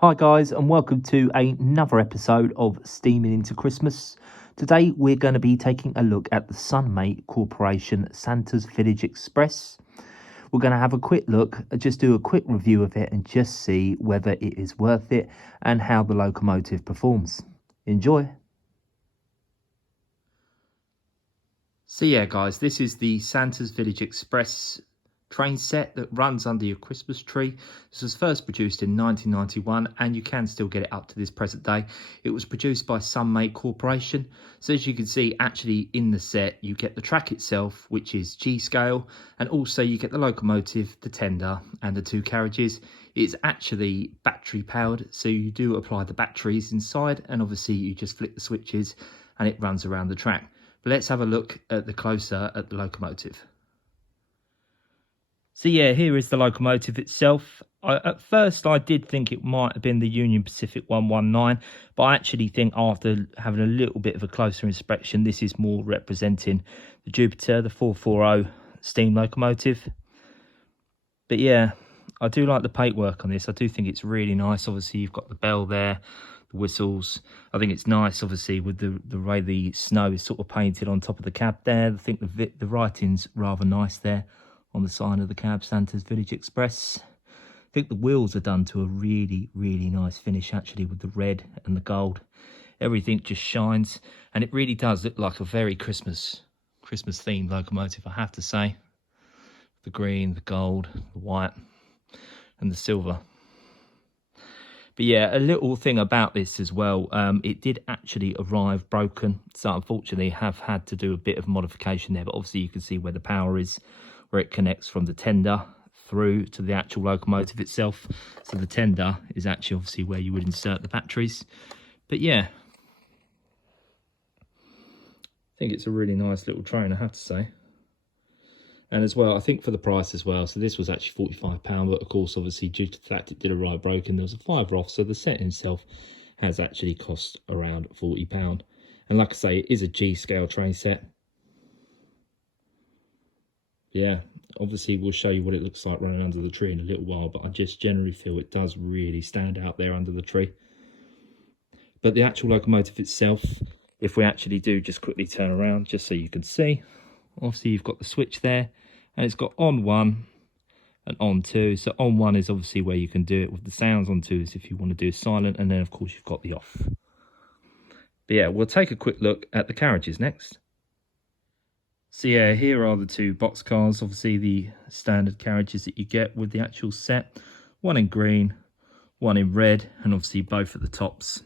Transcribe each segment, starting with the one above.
Hi guys, and welcome to another episode of Steaming into Christmas. Today we're going to be taking a look at the Sunmate Corporation Santa's Village Express. We're going to have a quick look, just do a quick review of it and just see whether it is worth it and how the locomotive performs. Enjoy. So yeah guys, this is the Santa's Village Express train set that runs under your Christmas tree. This was first produced in 1991 and you can still get it up to this present day. It was produced by Sunmate Corporation. So as you can see, actually in the set you get the track itself, which is G scale, and also you get the locomotive, the tender and the two carriages. It's actually battery powered, so you do apply the batteries inside and obviously you just flick the switches and it runs around the track. But let's have a look at the closer at the locomotive. So yeah, here is the locomotive itself. At first I did think it might have been the Union Pacific 119, but I actually think after having a little bit of a closer inspection, this is more representing the Jupiter, the 440 steam locomotive. But yeah, I do like the paintwork on this. I do think it's really nice. Obviously you've got the bell there, the whistles. I think it's nice, obviously, with the way the snow is sort of painted on top of the cab there. I think the writing's rather nice there on the side of the cab, Santa's Village Express. I think the wheels are done to a really, really nice finish, actually, with the red and the gold. Everything just shines, and it really does look like a very Christmas themed locomotive, I have to say. The green, the gold, the white, and the silver. But yeah, a little thing about this as well, it did actually arrive broken, so unfortunately have had to do a bit of modification there, but obviously you can see where the power is, where it connects from the tender through to the actual locomotive itself. So the tender is actually obviously where you would insert the batteries. But yeah, I think it's a really nice little train, I have to say. And as well, I think for the price as well, so this was actually £45, but of course, obviously, due to the fact it did arrive broken, there was a £5 off, so the set itself has actually cost around £40. And like I say, it is a G-scale train set. Yeah, obviously we'll show you what it looks like running under the tree in a little while, but I just generally feel it does really stand out there under the tree. But the actual locomotive itself, if we actually do just quickly turn around, just so you can see, obviously you've got the switch there, and it's got on 1 and on 2. So on 1 is obviously where you can do it with the sounds, on 2 is if you want to do silent, and then of course you've got the off. But yeah, we'll take a quick look at the carriages next. So yeah, here are the two boxcars, obviously the standard carriages that you get with the actual set. One in green, one in red, and obviously both at the tops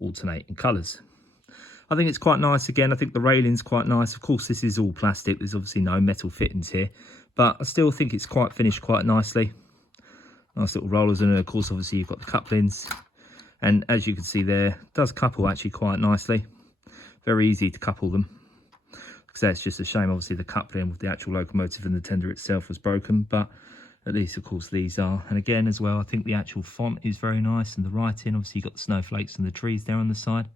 alternating colours. I think it's quite nice again. I think the railing's quite nice. Of course, this is all plastic. There's obviously no metal fittings here, but I still think it's quite finished quite nicely. Nice little rollers, and of course, obviously you've got the couplings. And as you can see there, it does couple actually quite nicely. Very easy to couple them. So it's just a shame, obviously, the coupling with the actual locomotive and the tender itself was broken, but at least, of course, these are. And again, as well, I think the actual font is very nice, and the writing, obviously, you've got the snowflakes and the trees there on the side.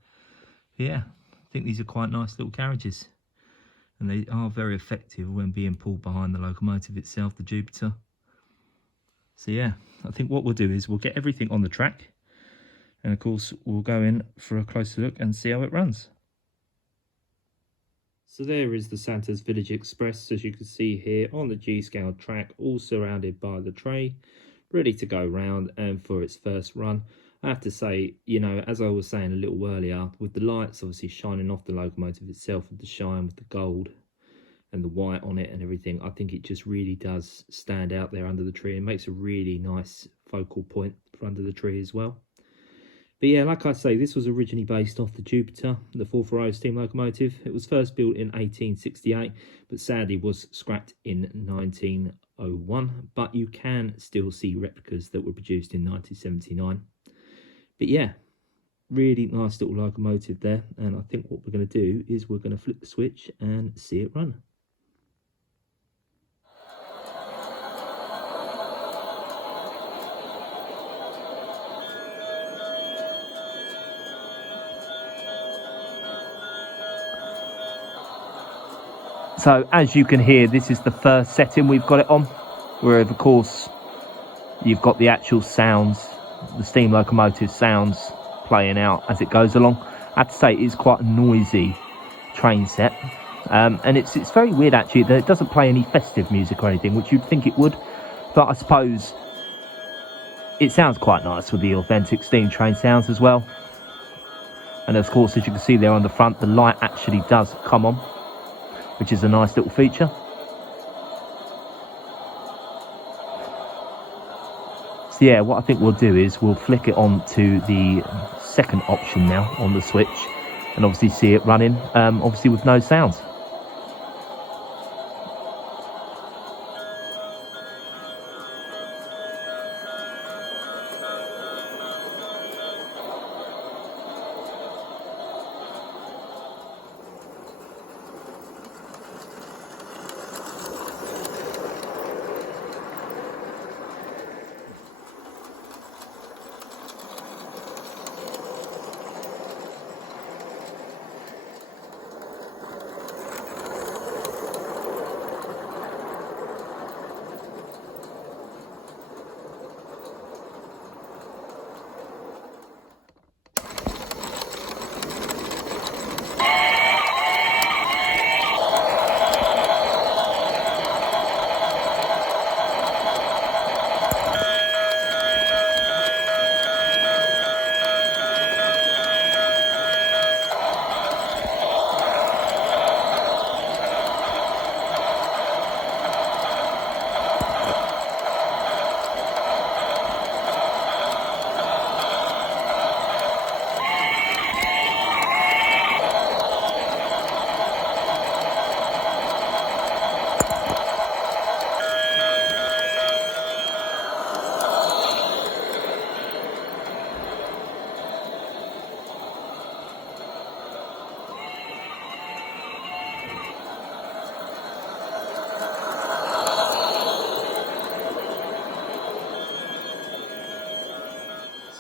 But yeah, I think these are quite nice little carriages, and they are very effective when being pulled behind the locomotive itself, the Jupiter. So yeah, I think what we'll do is we'll get everything on the track, and of course, we'll go in for a closer look and see how it runs. So there is the Santa's Village Express, as you can see here on the G-scale track, all surrounded by the tray, ready to go round and for its first run. I have to say, you know, as I was saying a little earlier, with the lights obviously shining off the locomotive itself, with the shine, with the gold and the white on it and everything, I think it just really does stand out there under the tree and makes a really nice focal point for under the tree as well. But yeah, like I say, this was originally based off the Jupiter, the 440 steam locomotive. It was first built in 1868, but sadly was scrapped in 1901. But you can still see replicas that were produced in 1979. But yeah, really nice little locomotive there. And I think what we're going to do is we're going to flip the switch and see it run. So as you can hear, this is the first setting we've got it on, where of course you've got the actual sounds the steam locomotive sounds playing out as it goes along. I have to say, it is quite a noisy train set. And it's very weird, actually, that it doesn't play any festive music or anything, which you'd think it would. But I suppose it sounds quite nice with the authentic steam train sounds as well. And of course, as you can see there on the front, the light actually does come on, which is a nice little feature. So yeah, what I think we'll do is we'll flick it on to the second option now on the switch, and obviously see it running, obviously with no sounds.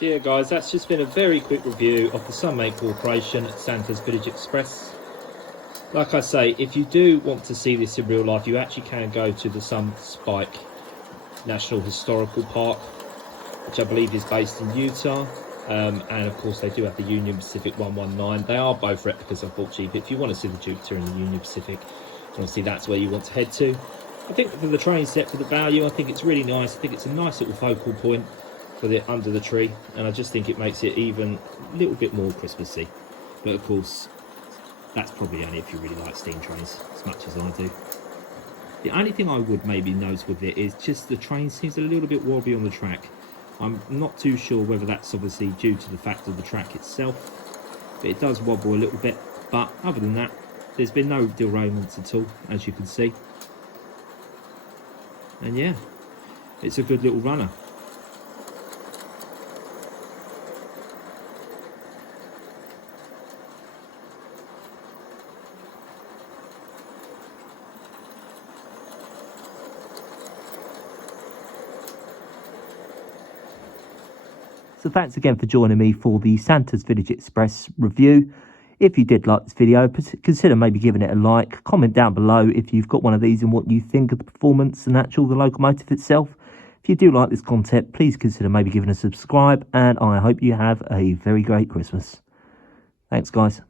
So yeah guys, that's just been a very quick review of the Sunmate Corporation at Santa's Village Express. Like I say, if you do want to see this in real life, you actually can go to the Sunspike National Historical Park, which I believe is based in Utah. And of course they do have the Union Pacific 119. They are both replicas, unfortunately, but if you want to see the Jupiter and the Union Pacific, obviously that's where you want to head to. I think for the train set, for the value, I think it's really nice. I think it's a nice little focal point for the under the tree, and I just think it makes it even a little bit more Christmassy. But of course, that's probably only if you really like steam trains as much as I do. The only thing I would maybe note with it is just the train seems a little bit wobbly on the track. I'm not too sure whether that's obviously due to the fact of the track itself, but it does wobble a little bit. But other than that, there's been no derailments at all, as you can see. And yeah, it's a good little runner. So thanks again for joining me for the Santa's Village Express review. If you did like this video, consider maybe giving it a like. Comment down below if you've got one of these and what you think of the performance and the locomotive itself. If you do like this content, please consider maybe giving a subscribe, and I hope you have a very great Christmas. Thanks guys.